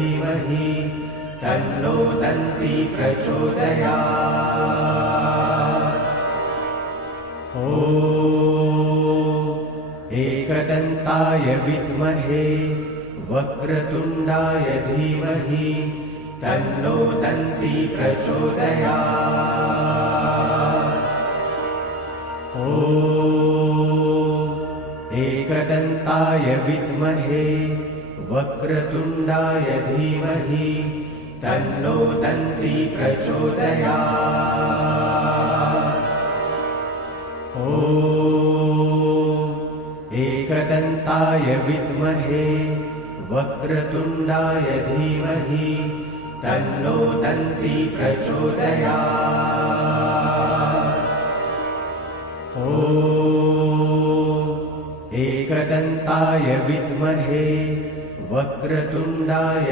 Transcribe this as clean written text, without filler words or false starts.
धीमहि तन्नो दन्ती प्रचोदयात्। ॐ एकदन्ताय विद्महे वक्रतुण्डाय धीमहि तन्नो दन्ती प्रचोदयात्। ॐ एकदन्ताय विद्महे वक्रतुण्डाय धीमहि तन्नो दन्ती प्रचोदयात्। ॐ एकदन्ताय विद्महे वक्रतुण्डाय धीमहि तन्नो दन्ती प्रचोदयात्। ॐ एकदन्ताय विद्महे वक्रतुण्डाय